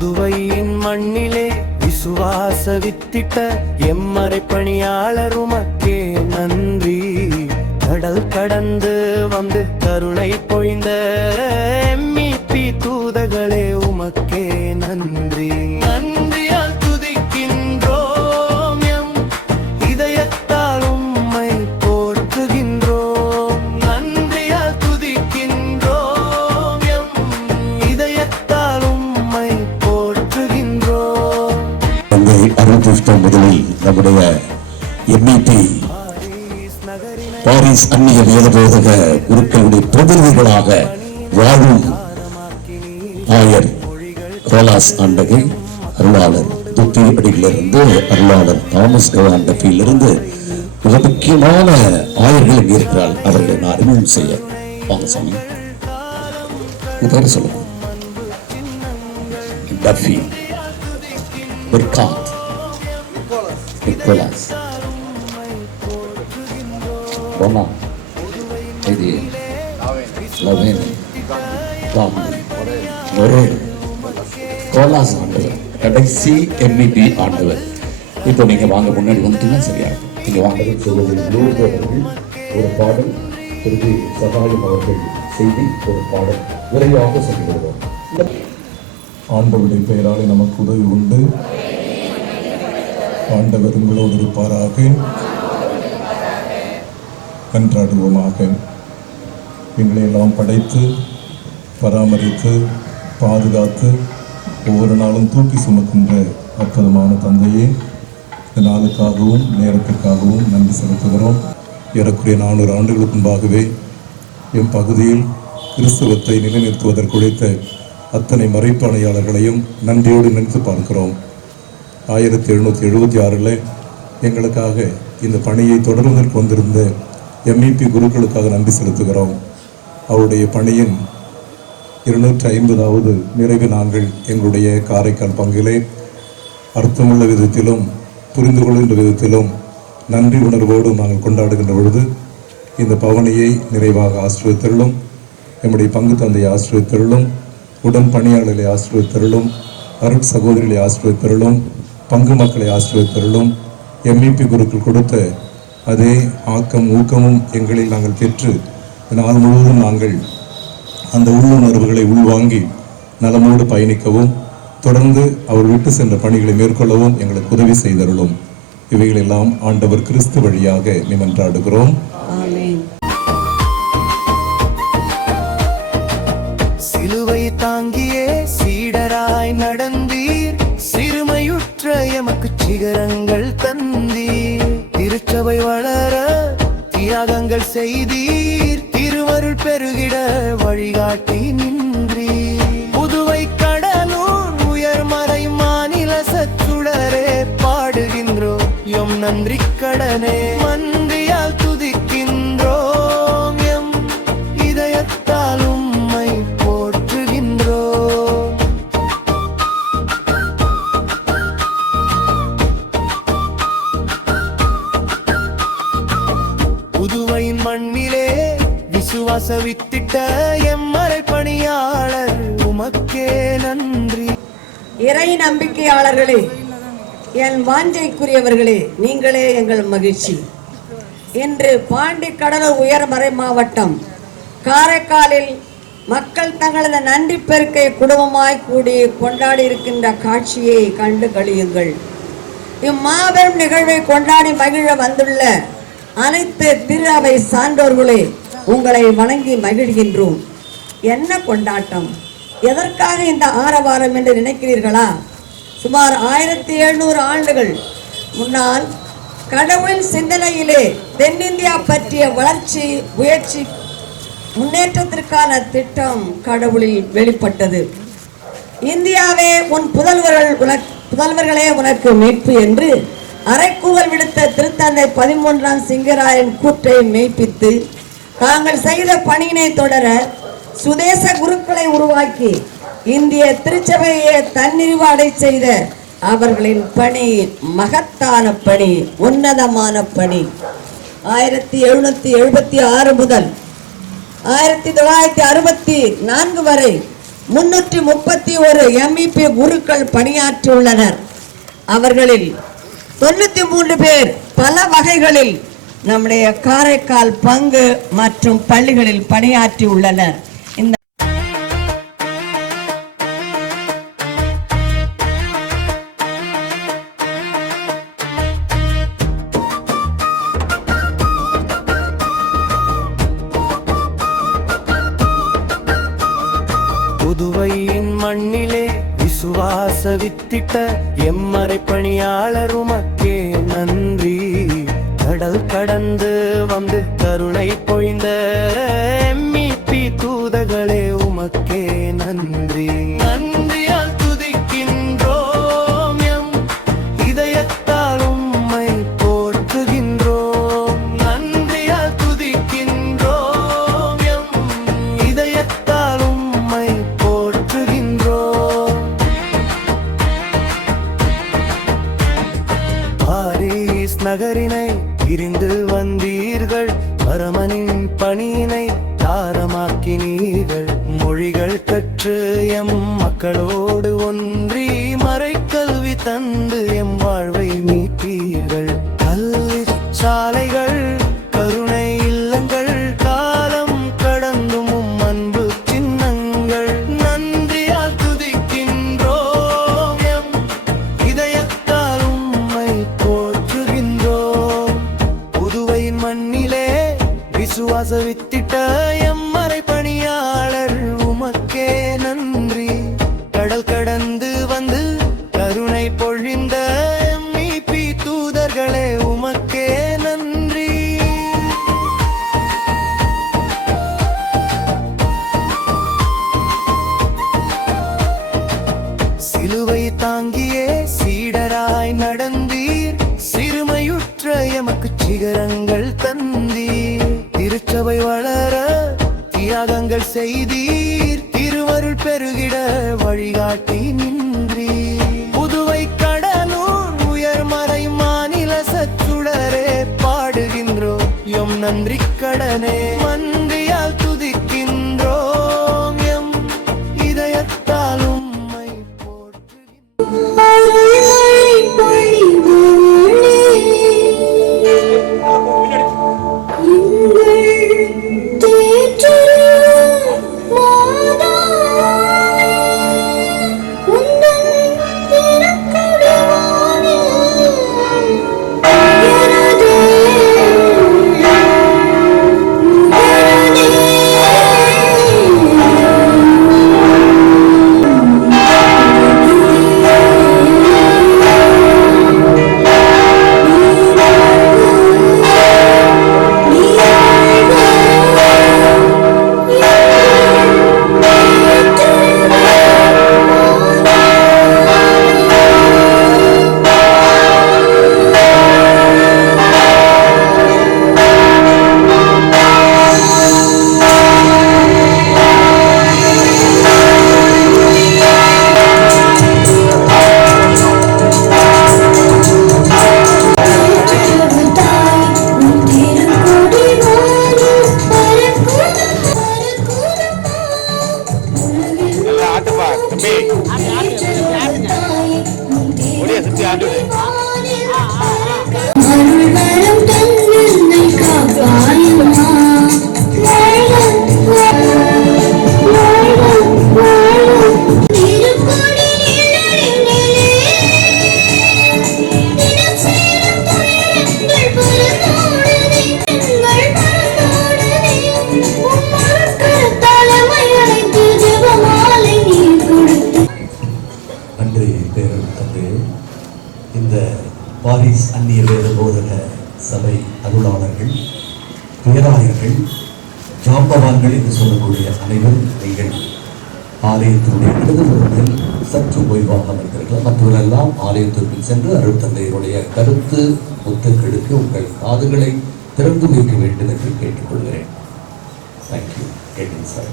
புதுவையின் மண்ணிலே விசுவாச வித்திட்ட எம்மறை பணியாளர் உமக்கே நன்றி. கடல் கடந்து வந்து கருணை பொழிந்த எம்மிபி தூதர்களே உமக்கே நன்றி. நன்றியால் துதிக்கின்றோம், எம் இதயத்தால் உம்மை போற்றுகின்றோம். நன்றியால் துதிக்கின்றோம், எம் இதயத்தால் உம்மை போற்றுகின்றோம். முதலில் நம்முடைய எம்இபி பாரிஸ் அந்நிய வேதபோதக குருக்களுடைய பிரதிநிதிகளாக வாழும் ஆயர் கோலாஸ் ஆண்டகை, அருளாளர் துத்தியப்படியிலிருந்து அருளாளர் தாமஸ் கவாண்டப்பிலிருந்து மிக முக்கியமான ஆயர்கள் இங்கே இருக்கிறார். அவர்களை நான் அறிமுகம் செய்ய வாங்க சாமி. பேர் சொல்லுங்க. டஃபி, பெர்காத், நிக்கோலாஸ், ரோமா, கோலாஸ் ஆண்டவர், கடைசி எம்இபி ஆண்டவர். இப்போ நீங்க வாங்க, முன்னாடி வந்துட்டீங்கன்னா சரியா இருக்கும். நீங்க வாங்க. ஒரு பாடல், திருப்பி சகாயம் அவர்கள் செய்தி ஒரு பாடல் விரைவாக சொல்லி வருவோம். ஆண்டவருடைய பெயராலே நமக்கு உதவி உண்டு. ஆண்டவர் உங்களோடு இருப்பாராக. கன்றாடுவோமாக. எங்களை எல்லாம் படைத்து பராமரித்து பாதுகாத்து ஒவ்வொரு நாளும் தூக்கி சுமக்கின்ற அற்புதமான தந்தையே, இந்த நாளுக்காகவும் நேரத்திற்காகவும் நன்றி செலுத்துகிறோம். ஏறக்குறைய 400 ஆண்டுகளுக்கு முன்பாகவே எம் பகுதியில் கிறிஸ்தவத்தை நிலைநிறுத்துவதற்கு உழைத்த அத்தனை மறைப்பணியாளர்களையும் நன்றியோடு நினைத்து பார்க்கிறோம். 1776 எங்களுக்காக இந்த பணியை தொடர்வதற்கு வந்திருந்த எம்இபி குருக்களுக்காக நன்றி செலுத்துகிறோம். அவருடைய பணியின் 250வது நிறைவு நாங்கள் எங்களுடைய காரைக்கால் பங்கிலே அர்த்தமுள்ள விதத்திலும் புரிந்து கொள்கின்ற விதத்திலும் நன்றி உணர்வோடு நாங்கள் கொண்டாடுகின்ற பொழுது இந்த பவனியை நிறைவாக ஆசீர்வதித்தருளும். நம்முடைய பங்கு தந்தையை ஆசீர்வதித்தருளும். உடன் பணியாளர்களை ஆசீர்வதித்தருளும். அருட் சகோதரிகளை ஆசீர்வதித்தருளும். பங்கு மக்களை ஆசீர்வதித்தருளும். எம்இபி குருக்கள் கொடுத்த அதே ஆக்கம் ஊக்கமும் எங்களில் நாங்கள் பெற்று நாள் முழுவதும் நாங்கள் அந்த உள்ளுணர்வுகளை உள்வாங்கி நலமோடு பயணிக்கவும் தொடர்ந்து அவர் விட்டு சென்ற பணிகளை மேற்கொள்ளவும் எங்களுக்கு உதவி செய்தருளும். இவைகளெல்லாம் ஆண்டவர் கிறிஸ்து வழியாக நிமன்றாடுகிறோம். சிலுவை தாங்கியே சீடராய் நடந்தீர், சிறுமையுற்ற எமக்கு சிகரங்கள் தந்தீர். திருச்சபை வளர தியாகங்கள் செய்தீர், திருவருள் பெருகிட வழிகாட்டி நின்றீர். புதுவை கடலூர் உயர்மறை மாநில சச்சுடரே பாடுகின்றோம் எம் நன்றி கடனே. மன்றியால் துதிக்கின்றோம், எம் இதயத்தால் உம்மை போற்றுகின்றோம். புதுவையின் மண்ணிலே விசுவாச வித்திட்ட எம்மறை பணியாளர் உமக்கே நன்றி. இறை நம்பிக்கையாளர்களே, என் வாஞ்சைக்குரியவர்களே, நீங்களே எங்கள் மகிழ்ச்சி. இன்று பாண்டிக்கடலூர் உயர்மறை மாவட்டம் காரைக்காலில் மக்கள் தங்களது நன்றி பெருக்கை குடும்பமாய் கூடி கொண்டாடி இருக்கின்ற காட்சியை கண்டு கழியுங்கள். இம்மாபெரும் நிகழ்வை கொண்டாடி மகிழ வந்துள்ள அனைத்து திரு அவை சான்றோர்களே, உங்களை வணங்கி மகிழ்கின்றோம். என்ன கொண்டாட்டம், எதற்காக இந்த ஆரவாரம் என்று நினைக்கிறீர்களா? சுமார் 1700 ஆண்டுகள் முன்னால் கடவுளின் சிந்தனையிலே தென்னிந்தியா பற்றிய வளர்ச்சி முயற்சி முன்னேற்றத்திற்கான திட்டம் கடவுளில் வெளிப்பட்டது. இந்தியாவே உன் புதல்வர்களே உனக்கு மீட்பு என்று அரைக்கூவல் விடுத்த திருத்தந்தை 13ஆம் சிங்கராயன் கூற்றை மெய்ப்பித்து தாங்கள் செய்த பணியினை தொடர சுதேச குருக்களை உருவாக்கி இந்திய திருச்சபையை தன்னிறைவு அடை செய்த அவர்களின் பணி மகத்தான பணி, உன்னதமான பணி. 1776 முதல் 1964 வரை 331 MEP குருக்கள் பணியாற்றியுள்ளனர். அவர்களில் 93 பேர் பல வகைகளில் நம்முடைய காரைக்கால் பங்கு மற்றும் பள்ளிகளில் பணியாற்றியுள்ளனர். இந்த புதுவையின் மண்ணிலே விசுவாச வித்திட்ட எம்மறை பணியாளர் உமக்கே நன்றி. கடல் கடந்து வந்து கருணை பொழிந்த MEP தூதர்களே உமக்கே நன்றி. நன்றியால் துதிக்கின்றோம், எம் இதயத்தால் உம்மை போற்றுகின்றோம். நன்றியால் துதிக்கின்றோம், எம் இதயத்தால் உம்மை போற்றுகின்றோம். பாரிஸ் நகரினை பிரிந்து வந்தீர்கள், பரமனின் பணியினை தாரமாக்கினீர்கள். மொழிகள் கற்று எம் மக்களோடு ஒன்றி மறைக்கல்வி தந்து எம் வாழ்வை மீட்டீர்கள். கல்வி சாலைகள், கருணை இல்லங்கள், காலம் கடந்தும் உம் அன்பு சின்னங்கள். நன்றியால் துதிக்கின்றோம், எம் இதயத்தால் உம்மை போற்றுகின்றோம். புதுவையின் மண்ணிலே விசுவாச வித்திட்ட எம்மறை பணியாளர் உமக்கே நன்றி. கடல் கடந்து வந்து கருணை பொழிந்த MEP தூதர்களே உமக்கே நன்றி. சிலுவை தாங்கியே சீடராய் நடந்தீர், சிறுமையுற்ற எமக்கு சிகரங்கள் தந்தீர். திருச்சபை வளர தியாகங்கள் செய்தீர், திருவருள் பெருகிட வழிகாட்டி நின்றீர். புதுவை கடலூர் உயர்மறை மாநில சச்சுடரே பாடுகின்றோம் எம் நன்றி கடனே. மன்றியால் துதிக்கின்றோம், எம் இதயத்தால் உம்மை இந்த பாரிஸ் அந்நிய வேத போதக சபை அருளாளர்கள், பேராயர்கள், ஜாம்பவான்கள் என்று சொல்லக்கூடிய அனைவரும் நீங்கள் ஆலயத்தினுடைய இடதுபுறத்தில் சற்று ஓய்வாக அமர்ந்திருக்கலாம். மற்றவரெல்லாம் ஆலயத்திற்கு சென்று அருள் தந்தையருடைய கருத்து முத்துக்களுக்கு உங்கள் காதுகளை திறந்து வைக்க வேண்டும் என்று கேட்டுக்கொள்கிறேன். தேங்க்யூ. கேட்டேன் சார்.